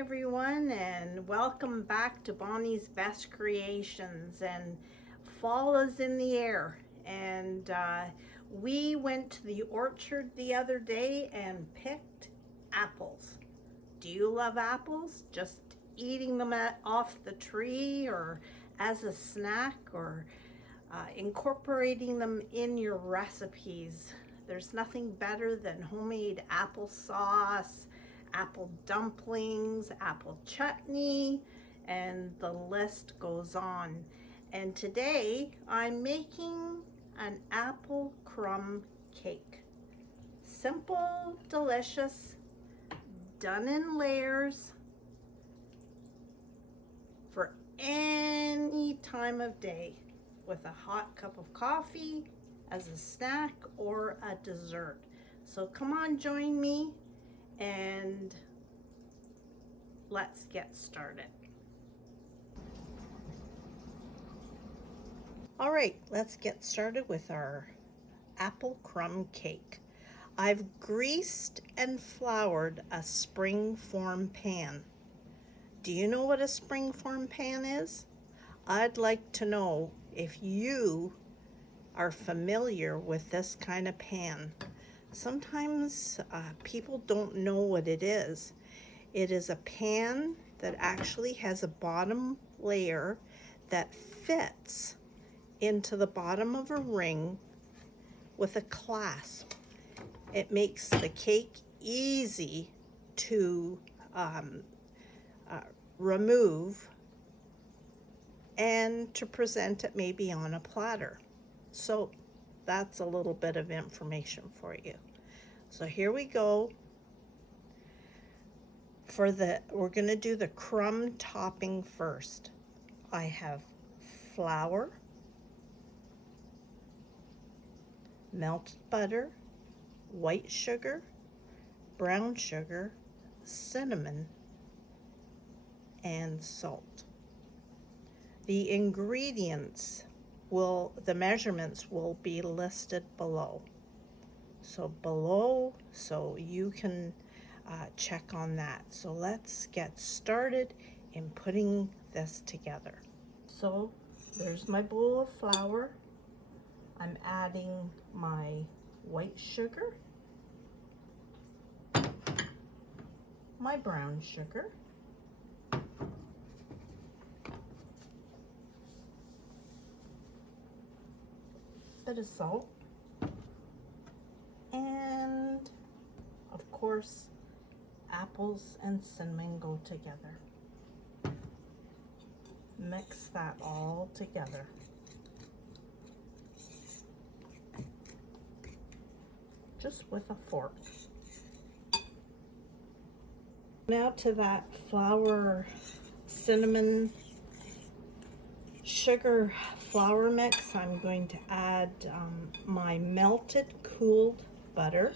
Everyone, and welcome back to Bonnie's Best Creations. And fall is in the air, and we went to the orchard the other day and picked apples. Do you love apples? Just eating them off the tree or as a snack, or incorporating them in your recipes. There's nothing better than homemade applesauce, apple dumplings, apple chutney, and the list goes on. And today I'm making an apple crumb cake. Simple, delicious, done in layers for any time of day with a hot cup of coffee as a snack or a dessert. So come on, join me and let's get started. All right, let's get started with our apple crumb cake. I've greased and floured a springform pan. Do you know what a springform pan is? I'd like to know if you are familiar with this kind of pan. Sometimes people don't know what it is. It is a pan that actually has a bottom layer that fits into the bottom of a ring with a clasp. It makes the cake easy to remove and to present it maybe on a platter. So that's a little bit of information for you. So here we go. We're gonna do the crumb topping first. I have flour, melted butter, white sugar, brown sugar, cinnamon, and salt. The ingredients the measurements will be listed below. So you can check on that. So let's get started in putting this together. So there's my bowl of flour. I'm adding my white sugar, my brown sugar, bit of salt, and of course apples and cinnamon go together. Mix that all together. Just with a fork. Now to that flour, cinnamon, sugar flour mix, I'm going to add my melted cooled butter.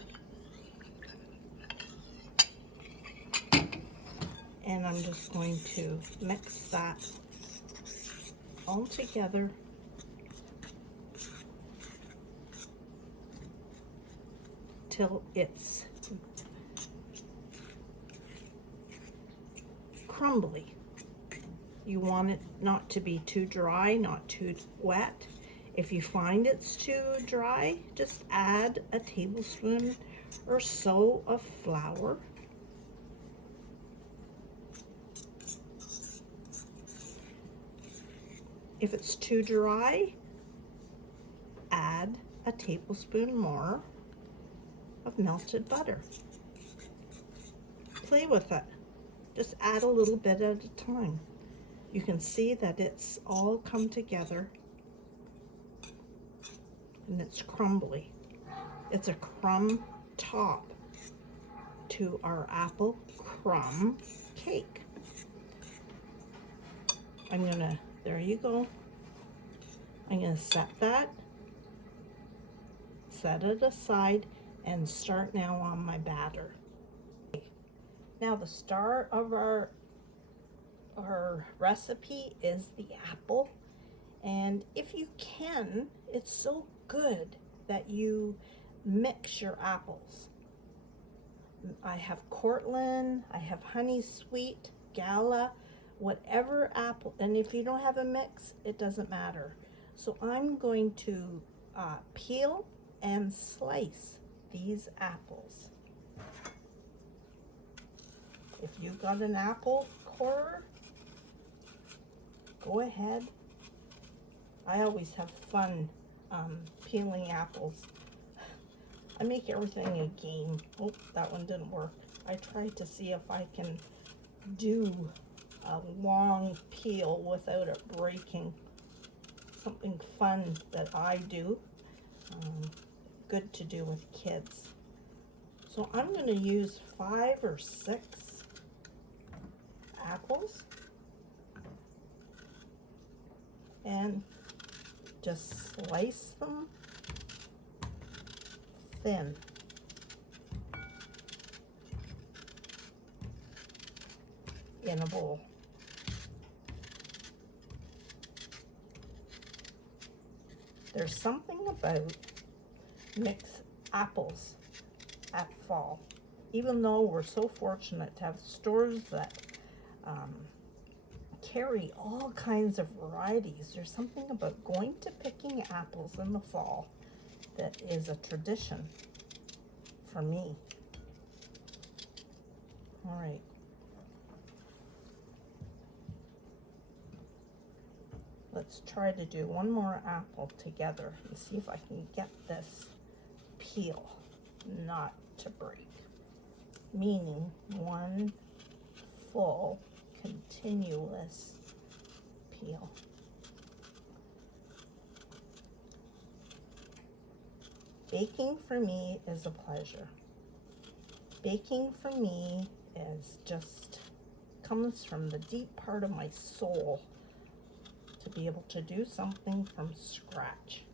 And I'm just going to mix that all together till it's crumbly. You want it not to be too dry, not too wet. If you find it's too dry, just add a tablespoon or so of flour. If it's too dry, add a tablespoon more of melted butter. Play with it. Just add a little bit at a time. You can see that it's all come together and it's crumbly. It's a crumb top to our apple crumb cake. There you go. I'm gonna set it aside and start now on my batter. Now the star of our recipe is the apple, and if you can, it's so good that you mix your apples. I have Cortland, I have honey sweet, gala, whatever apple, and if you don't have a mix, it doesn't matter. So I'm going to peel and slice these apples. If you've got an apple corer, go ahead. I always have fun peeling apples. I make everything a game. Oh, that one didn't work. I tried to see if I can do a long peel without it breaking. Something fun that I do. Good to do with kids. So I'm going to use 5 or 6 apples and just slice them thin. In a bowl. There's something about mixed apples at fall. Even though we're so fortunate to have stores that carry all kinds of varieties, there's something about going to picking apples in the fall that is a tradition for me. All right. Let's try to do one more apple together and see if I can get this peel not to break. Meaning one full continuous peel. Baking for me is a pleasure. Baking for me is just comes from the deep part of my soul to be able to do something from scratch.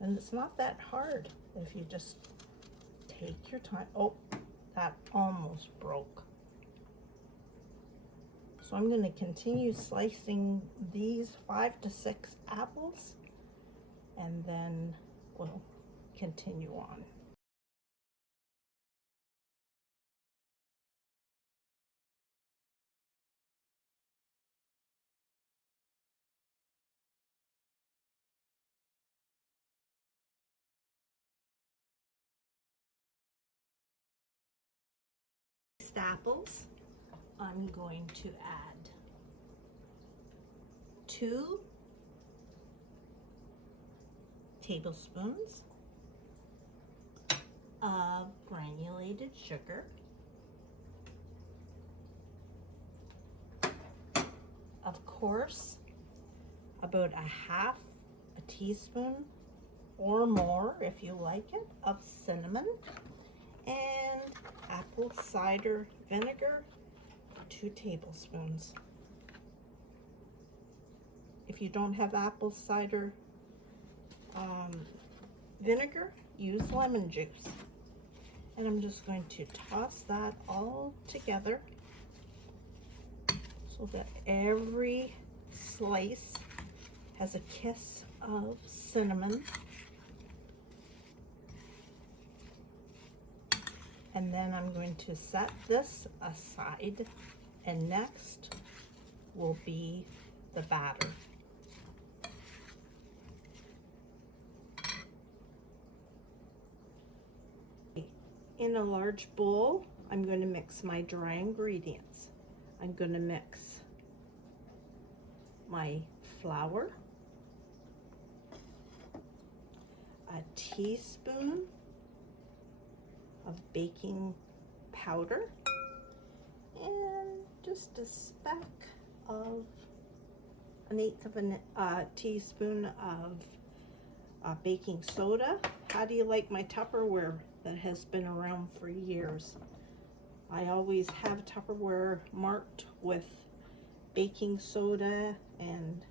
And it's not that hard if you just take your time. Oh, that almost broke. So I'm going to continue slicing these 5 to 6 apples, and then we'll continue on. Apples, I'm going to add 2 tablespoons of granulated sugar, of course about a half a teaspoon or more if you like it of cinnamon, and apple cider vinegar, 2 tablespoons. If you don't have apple cider vinegar, use lemon juice. And I'm just going to toss that all together so that every slice has a kiss of cinnamon. And then I'm going to set this aside, and next will be the batter. In a large bowl, I'm going to mix my dry ingredients. I'm going to mix my flour, a teaspoon of baking powder, and just a speck of an 1/8 of a teaspoon of baking soda. How do you like my Tupperware that has been around for years? I always have Tupperware marked with baking soda and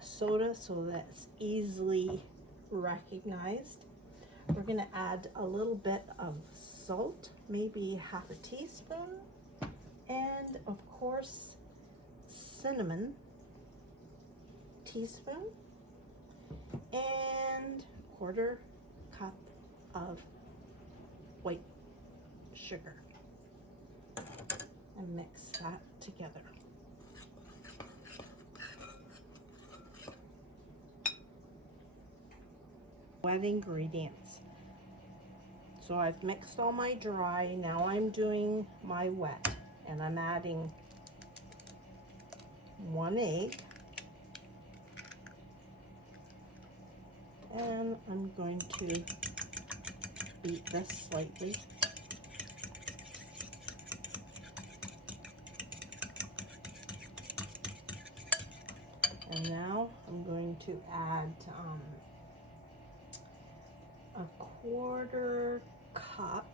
soda so that's easily recognized. We're going to add a little bit of salt, maybe half a teaspoon, and of course cinnamon, teaspoon, and 1/4 cup of white sugar. and mix that together. Wet ingredients. So I've mixed all my dry, now I'm doing my wet, and I'm adding 1 egg, and I'm going to beat this slightly. And now I'm going to add a 1/4 cup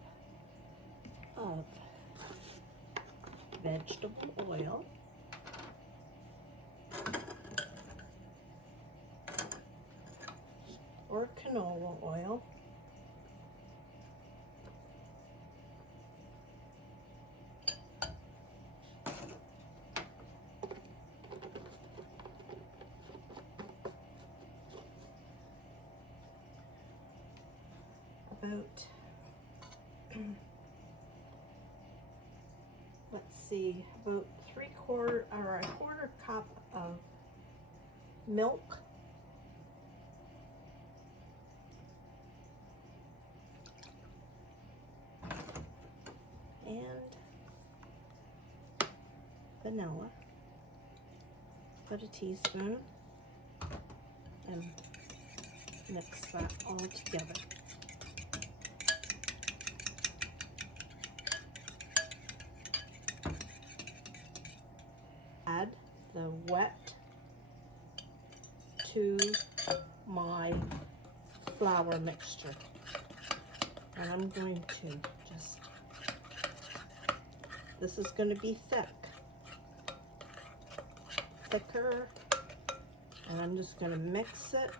of vegetable oil, or canola oil, about let's see, about 3/4 or a 1/4 cup of milk, and vanilla, about a teaspoon, and mix that all together. Add the wet to my flour mixture, and I'm going to just, this is going to be thicker, and I'm just going to mix it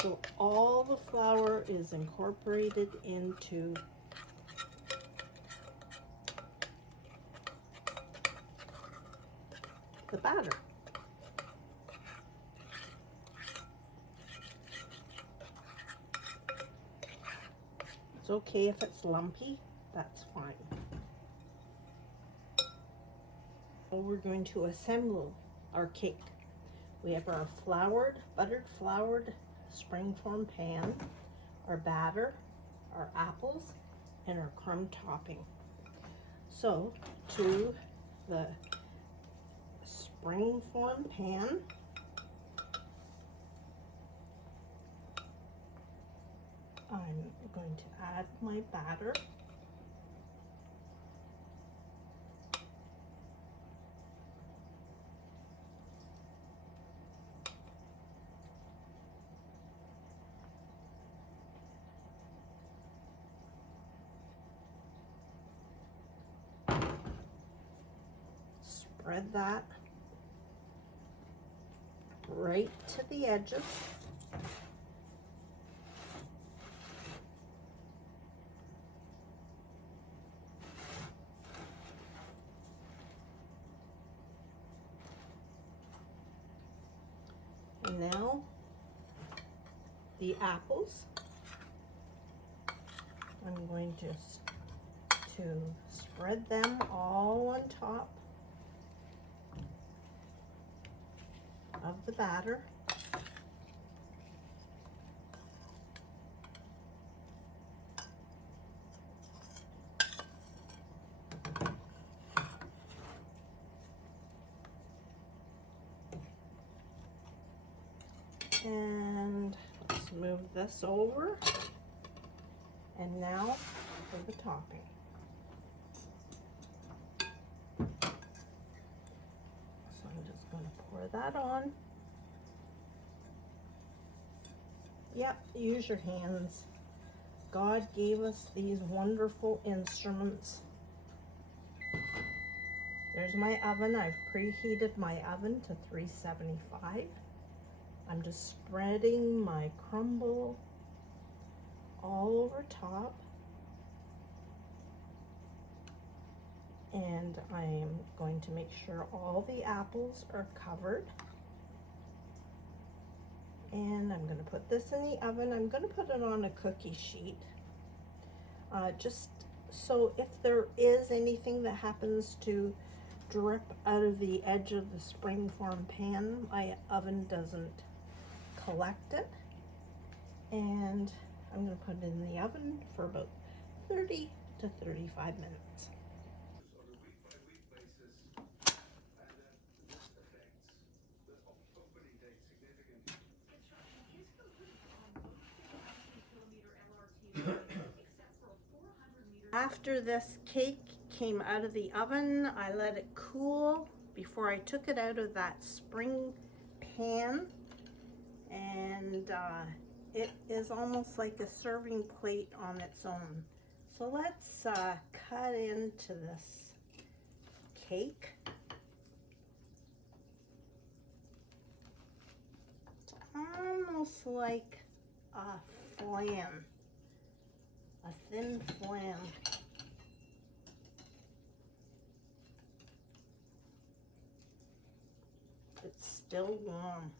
so all the flour is incorporated into the batter. It's okay if it's lumpy, that's fine. Now we're going to assemble our cake. We have our buttered floured springform pan, our batter, our apples, and our crumb topping. So to the springform pan, I'm going to add my batter. Spread that right to the edges. And now the apples, I'm going to spread them all on top of the batter. And let's move this over. And now for the topping. So I'm just going to pour that on. Yep, use your hands. God gave us these wonderful instruments. There's my oven. I've preheated my oven to 375. I'm just spreading my crumble all over top. And I am going to make sure all the apples are covered. And I'm going to put this in the oven. I'm going to put it on a cookie sheet, just So if there is anything that happens to drip out of the edge of the springform pan, my oven doesn't collect it. And I'm going to put it in the oven for about 30 to 35 minutes. After this cake came out of the oven, I let it cool before I took it out of that spring pan, and it is almost like a serving plate on its own. So let's cut into this cake. It's almost like a flan. A thin flan. It's still warm.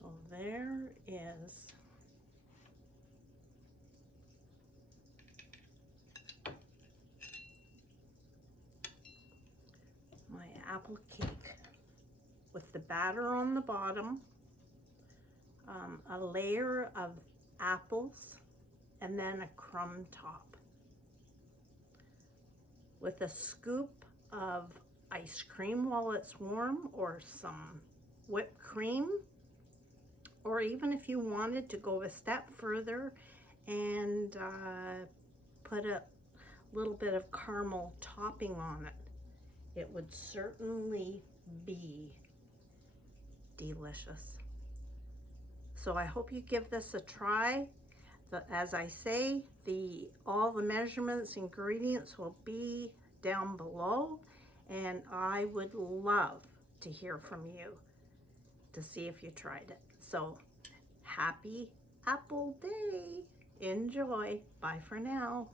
So there is my apple cake with the batter on the bottom, a layer of apples, and then a crumb top with a scoop of ice cream while it's warm, or some whipped cream, or even if you wanted to go a step further and put a little bit of caramel topping on it, it would certainly be delicious. So I hope you give this a try. As I say, all the measurements, ingredients will be down below, and I would love to hear from you to see if you tried it. So happy Apple Day. Enjoy. Bye for now.